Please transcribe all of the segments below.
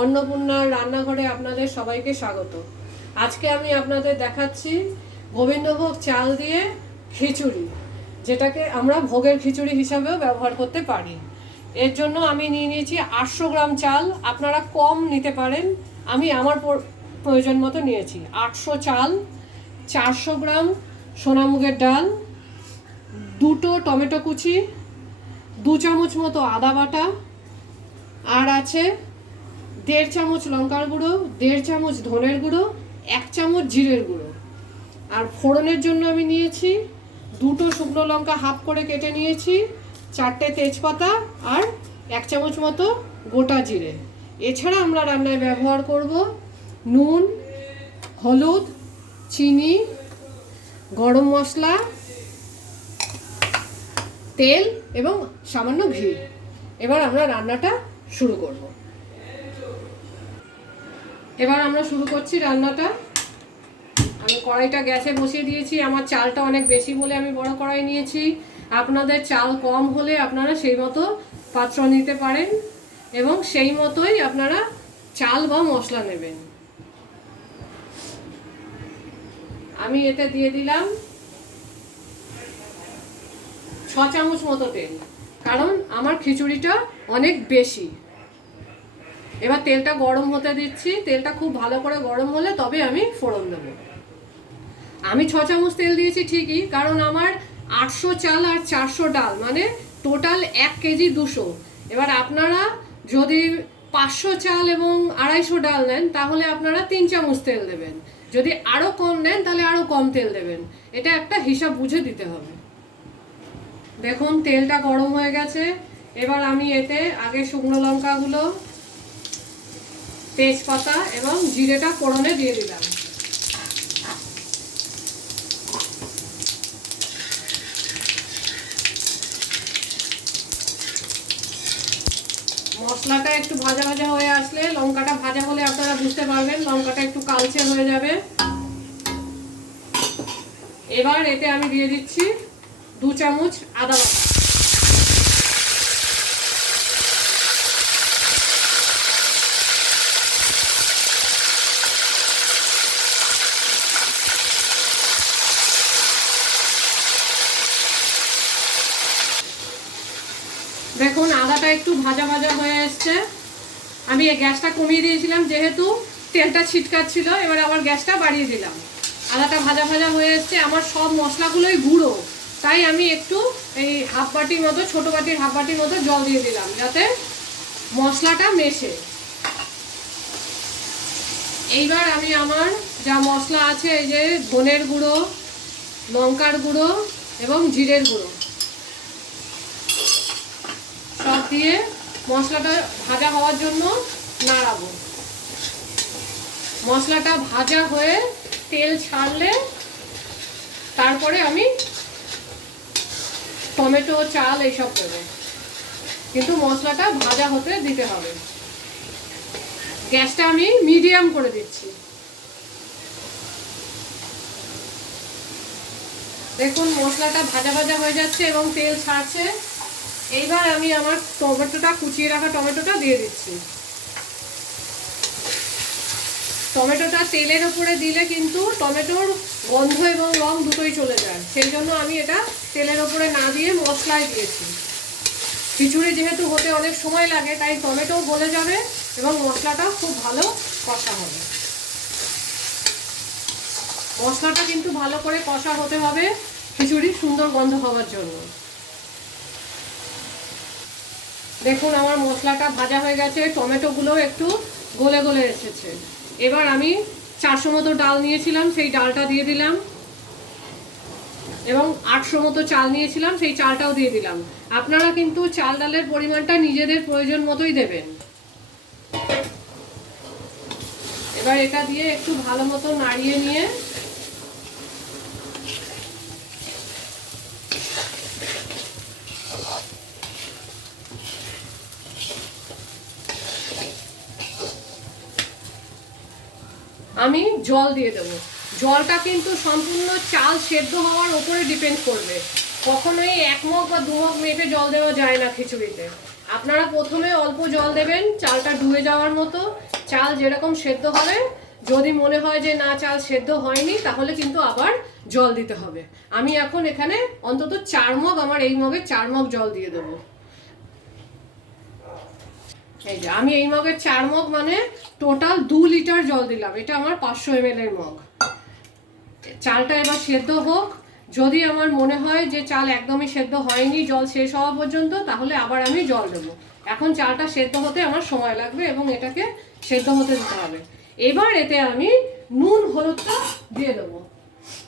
अन्नपूर्णार रान्नाघरे आपनादेर सबाइके स्वागत। आज के आमी आपनादेर देखाচ্ছি गोविंदभोग चाल दिए खिचुड़ी, जेटाके आमरा भोगेर खिचुड़ी हिसाबेও ব্যবহার করতে পারি। এর জন্য আমি নিয়ে নিয়েছি 800 গ্রাম চাল। আপনারা কম নিতে পারেন, আমি আমার প্রয়োজন মতো নিয়েছি। 800 চাল, 400 গ্রাম সোনামুগের ডাল, দুটো টমেটো কুচি, 2 চামচ মতো আদা বাটা, আর আছে 1.5 চামচ লঙ্কার গুঁড়ো, 1.5 চামচ ধনের গুঁড়ো, 1 চামচ জিরের গুঁড়ো। আর ফোড়নের জন্য আমি নিয়েছি দুটো শুকনো লঙ্কা হাফ করে কেটে নিয়েছি, 4টে তেজপাতা আর 1 চামচ মতো গোটা জিরে। এছাড়া আমরা রান্নায় ব্যবহার করব নুন, হলুদ, চিনি, গরম মশলা, তেল এবং সামান্য ঘি। এবার আমরা রান্নাটা শুরু করব। এবার আমরা শুরু করছি রান্নাটা। আমি কড়াইটা গ্যাসে বসিয়ে দিয়েছি। আমার চালটা অনেক বেশি বলে আমি বড় কড়াই নিয়েছি। আপনাদের চাল কম হলে আপনারা সেই মতো পাত্র নিতে পারেন এবং সেই মতোই আপনারা চাল বা মশলা নেবেন। আমি এতে দিয়ে দিলাম 6 চামচ মতো তেল, কারণ আমার খিচুড়িটা অনেক বেশি। এবার তেলটা গরম হতে দিচ্ছি। তেলটা খুব ভালো করে গরম হলে তবে আমি ফোড়ন দেব। আমি 6 চামচ তেল দিয়েছি ঠিকই, কারণ আমার 800 চাল আর 400 ডাল, মানে টোটাল 1 কেজি 200। এবার আপনারা যদি 500 চাল এবং 250 ডাল নেন তাহলে আপনারা 3 চামচ তেল দেবেন। যদি আরও কম নেন তাহলে আরও কম তেল দেবেন। এটা একটা হিসাব বুঝে দিতে হবে। দেখুন তেলটা গরম হয়ে গেছে। এবার আমি এতে আগে শুকনো লঙ্কাগুলো, তেজপাতা এবং জিরেটা ফোড়নে দিয়ে দিলাম। মশলাটা একটু ভাজা ভাজা হয়ে আসলে, লঙ্কাটা ভাজা হলে আপনারা বুঝতে পারবেন লঙ্কাটা একটু কালচে হয়ে যাবে। এবার এতে আমি দিয়ে দিচ্ছি 2 চামচ আদা বাটা। দেখুন আদাটা একটু ভাজা ভাজা হয়ে এসছে। আমি এই গ্যাসটা কমিয়ে দিয়েছিলাম যেহেতু তেলটা ছিটকাচ্ছিল, এবার আবার গ্যাসটা বাড়িয়ে দিলাম। আদাটা ভাজা ভাজা হয়ে এসছে। আমার সব মশলাগুলোই গুঁড়ো, তাই আমি একটু এই হাফ বাটির মতো, ছোটো বাটির হাফ বাটির মতো জল দিয়ে দিলাম যাতে মশলাটা মেশে। এইবার আমি আমার যা মশলা আছে, এই যে ধনের গুঁড়ো, লঙ্কার গুঁড়ো এবং জিরের গুঁড়ো সব দিয়ে মশলাটা ভাজা হওয়ার জন্য নাড়াবো। মশলাটা ভাজা হয়ে তেল ছাড়লে তারপরে আমি টমেটো, চাল এইসব দেবো, কিন্তু মশলাটা ভাজা হতে দিতে হবে। গ্যাসটা আমি মিডিয়াম করে দিচ্ছি। দেখুন মশলাটা ভাজা ভাজা হয়ে যাচ্ছে এবং তেল ছাড়ছে। এইবার আমি আমার টমেটোটা, কুচিয়ে রাখা টমেটোটা দিয়ে দিচ্ছি। টমেটোটা তেলের উপরে দিলে কিন্তু টমেটোর গন্ধ এবং রং দুটোই চলে যায়, সেই জন্য আমি এটা তেলের উপরে না দিয়ে মশলায় দিয়েছি। খিচুড়ি যেহেতু হতে অনেক সময় লাগে, তাই টমেটোও গলে যাবে এবং মশলাটাও খুব ভালো কষা হবে। মশলাটা কিন্তু ভালো করে কষা হতে হবে খিচুড়ির সুন্দর গন্ধ হওয়ার জন্য। দেখুন আমার মশলাটা ভাজা হয়ে গেছে, টমেটোগুলো একটু গলে গলে এসেছে। এবার আমি 400 মতো ডাল নিয়েছিলাম, সেই ডালটা দিয়ে দিলাম এবং 800 মতো চাল নিয়েছিলাম, সেই চালটাও দিয়ে দিলাম। আপনারা কিন্তু চাল ডালের পরিমাণটা নিজেদের প্রয়োজন মতোই দেবেন। এবার এটা দিয়ে একটু ভালো মতো নাড়িয়ে নিয়ে আমি জল দিয়ে দেবো। জলটা কিন্তু সম্পূর্ণ চাল সেদ্ধ হওয়ার উপরে ডিপেন্ড করবে। কখনোই 1 মগ বা 2 মগ মেপে জল দেওয়া যায় না খিচুড়িতে। আপনারা প্রথমে অল্প জল দেবেন, চালটা ডুবে যাওয়ার মতো। চাল যেরকম সেদ্ধ হবে, যদি মনে হয় যে না চাল সেদ্ধ হয়নি, তাহলে কিন্তু আবার জল দিতে হবে। আমি এখন এখানে অন্তত 4 মগ, আমার এই মগে 4 মগ জল দিয়ে দেবো। এই যে আমি এই মগের 4 মগ মানে টোটাল 2 লিটার জল দিলাম। এটা আমার 500 ml এর মগ। চালটা এবার সেদ্ধ হোক। যদি আমার মনে হয় যে চাল একদমই সেদ্ধ হয়নি জল শেষ হওয়া পর্যন্ত, তাহলে আবার আমি জল দেবো। এখন চালটা সেদ্ধ হতে আমার সময় লাগবে এবং এটাকে সেদ্ধ হতে দিতে হবে। এবার এতে আমি নুন হলুদটা দিয়ে দেবো।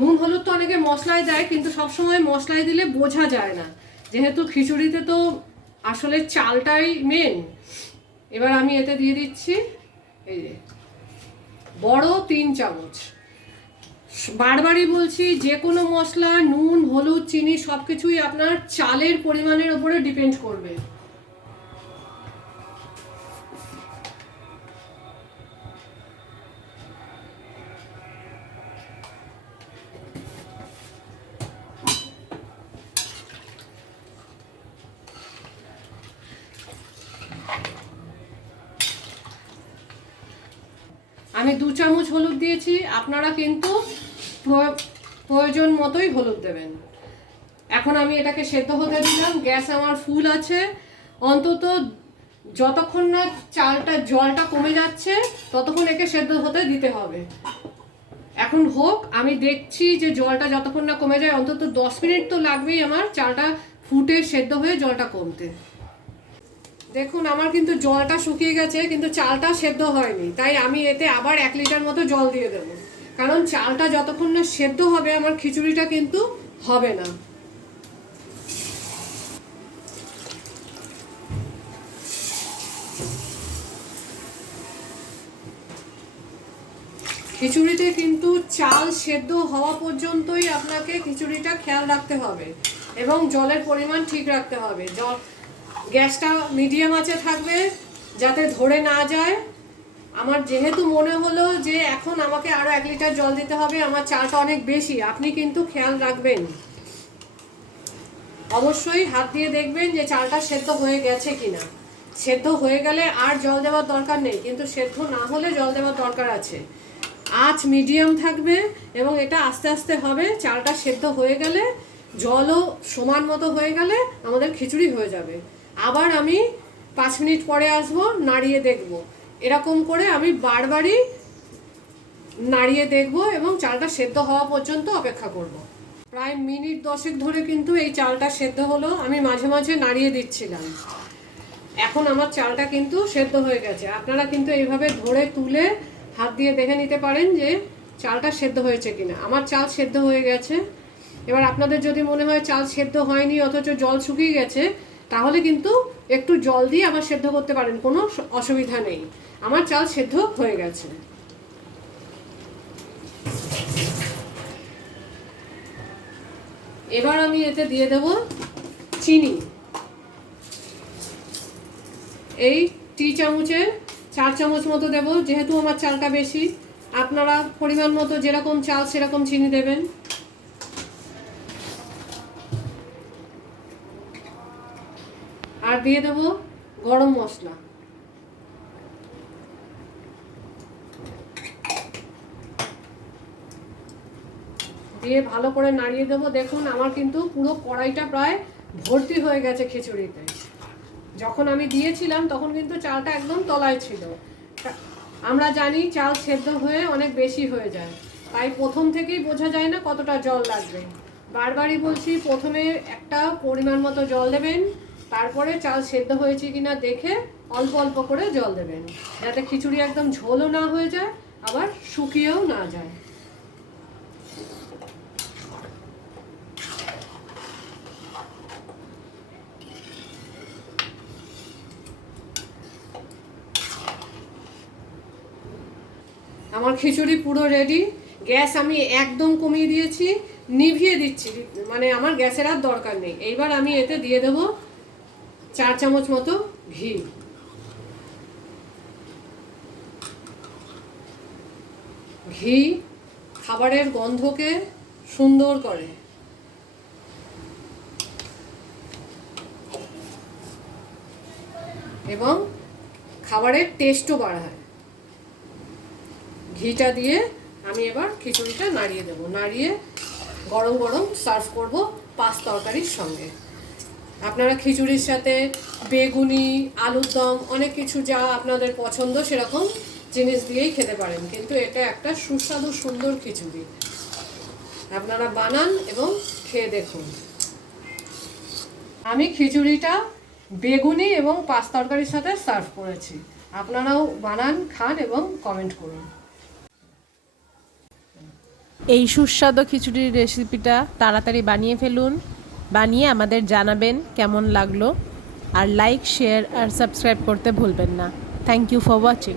নুন হলুদ তো অনেকে মশলায় দেয়, কিন্তু সবসময় মশলায় দিলে বোঝা যায় না, যেহেতু খিচুড়িতে তো আসলে চালটাই মেন। এবার আমি এতে দিয়ে দিচ্ছি এই যে বড় 3 চামচ। বারবারই বলছি, যে কোনো মশলা, নুন, হলুদ, চিনি সবকিছুই আপনার চালের পরিমাণের উপরে ডিপেন্ড করবে। আমি 2 চামচ হলুদ দিয়েছি, আপনারা কিন্তু প্রয়োজন মতোই হলুদ দেবেন। এখন আমি এটাকে সেদ্ধ হতে দিলাম। গ্যাস আমার ফুল আছে। অন্তত যতক্ষণ না জলটা কমে যাচ্ছে ততক্ষণ একে সেদ্ধ হতে দিতে হবে। এখন হোক, আমি দেখছি যে জলটা যতক্ষণ না কমে যায়, অন্তত 10 মিনিট তো লাগবেই আমার চালটা ফুটে সেদ্ধ হয়ে জলটা কমতে। দেখুন আমার কিন্তু জলটা শুকিয়ে গেছে, কিন্তু চালটা সেদ্ধ হয়নি। তাই আমি এতে আবার 1 লিটার মতো জল দিয়ে দেবো, কারণ চালটা যতক্ষণ না সেদ্ধ হবে আমার খিচুড়িটা কিন্তু হবে না। খিচুড়িতে কিন্তু চাল সেদ্ধ হওয়া পর্যন্তই আপনাকে খিচুড়িটা খেয়াল রাখতে হবে এবং জলের পরিমাণ ঠিক রাখতে হবে। গ্যাসটা মিডিয়াম আঁচে থাকবে যাতে ধরে না যায়। আমার যেহেতু মনে হলো যে এখন আমাকে আরও 1 লিটার জল দিতে হবে, আমার চালটা অনেক বেশি, আপনি কিন্তু খেয়াল রাখবেন। অবশ্যই হাত দিয়ে দেখবেন যে চালটা সেদ্ধ হয়ে গেছে কিনা। সেদ্ধ হয়ে গেলে আর জল দেওয়ার দরকার নেই, কিন্তু সেদ্ধ না হলে জল দেওয়ার দরকার আছে। আঁচ মিডিয়াম থাকবে এবং এটা আস্তে আস্তে হবে। চালটা সেদ্ধ হয়ে গেলে, জলও সমান মতো হয়ে গেলে আমাদের খিচুড়ি হয়ে যাবে। আবার আমি 5 মিনিট পরে আসবো, নাড়িয়ে দেখব। এরকম করে আমি বারবারই নাড়িয়ে দেখব এবং চালটা সেদ্ধ হওয়া পর্যন্ত অপেক্ষা করব। প্রায় মিনিট 10 ধরে কিন্তু এই চালটা সেদ্ধ হলো। আমি মাঝে মাঝে নাড়িয়ে দিচ্ছিলাম। এখন আমার চালটা কিন্তু সেদ্ধ হয়ে গেছে। আপনারা কিন্তু এইভাবে ধরে তুলে হাত দিয়ে দেখে নিতে পারেন যে চালটা সেদ্ধ হয়েছে কিনা। আমার চাল সেদ্ধ হয়ে গেছে। এবার আপনাদের যদি মনে হয় চাল সেদ্ধ হয়নি অথচ জল শুকিয়ে গেছে, তাহলে কিন্তু একটু জল দিয়ে আবার সেদ্ধ করতে পারেন, কোনো অসুবিধা নেই। আমার চাল সেদ্ধ হয়ে গেছে। এবার আমি এতে দিয়ে দেব চিনি। এই টি চামচের 4 চামচ মতো দেব, যেহেতু আমার চালটা বেশি। আপনারা পরিমাণ মতো যেরকম চাল সেরকম চিনি দেবেন। আর দিয়ে দেব গরম মশলা। দিয়ে ভালো করে নাড়িয়ে দেবো। দেখুন আমার কিন্তু পুরো কড়াইটা প্রায় ভর্তি হয়ে গেছে খিচুড়িতে। যখন আমি দিয়েছিলাম তখন কিন্তু চালটা একদম তলায় ছিল। আমরা জানি চাল সেদ্ধ হয়ে অনেক বেশি হয়ে যায়, তাই প্রথম থেকেই বোঝা যায় না কতটা জল লাগবে। বারবারই বলছি, প্রথমে একটা পরিমাণ মতো জল দেবেন, তারপরে চাল সেদ্ধ হয়েছে কিনা দেখে অল্প অল্প করে জল দেবেন, যাতে খিচুড়ি একদম ঝোলও না হয়ে যায় আবার শুকিয়েও না যায়। আমার খিচুড়ি পুরো রেডি। গ্যাস আমি একদম কমিয়ে দিয়েছি, নিভিয়ে দিচ্ছি, মানে আমার গ্যাসের আর দরকার নেই। এইবার আমি এতে দিয়ে দেব 4 চামচ মতো ঘি। ঘি খাবারের গন্ধকে সুন্দর করে। এবং খাবারের টেস্টও বাড়ায়। ঘিটা দিয়ে আমি এবার খিচুড়িটা নাড়িয়ে দেবো, নাড়িয়ে গরম গরম সার্ভ করব পাঁচ তরকারির সঙ্গে। আপনারা খিচুড়ির সাথে বেগুনি, আলুর দম, অনেক কিছু যা আপনাদের পছন্দ সেরকম জিনিস দিয়েই খেতে পারেন, কিন্তু এটা একটা সুস্বাদু সুন্দর খিচুড়ি। আপনারা বানান এবং খেয়ে দেখুন। আমি খিচুড়িটা বেগুনি এবং পাঁচ তরকারির সাথে সার্ভ করেছি। আপনারাও বানান, খান এবং কমেন্ট করুন। এই সুস্বাদু খিচুড়ির রেসিপিটা তাড়াতাড়ি বানিয়ে ফেলুন, বানিয়ে আমাদের জানাবেন কেমন লাগলো। আর লাইক, শেয়ার আর সাবস্ক্রাইব করতে ভুলবেন না। Thank you for watching.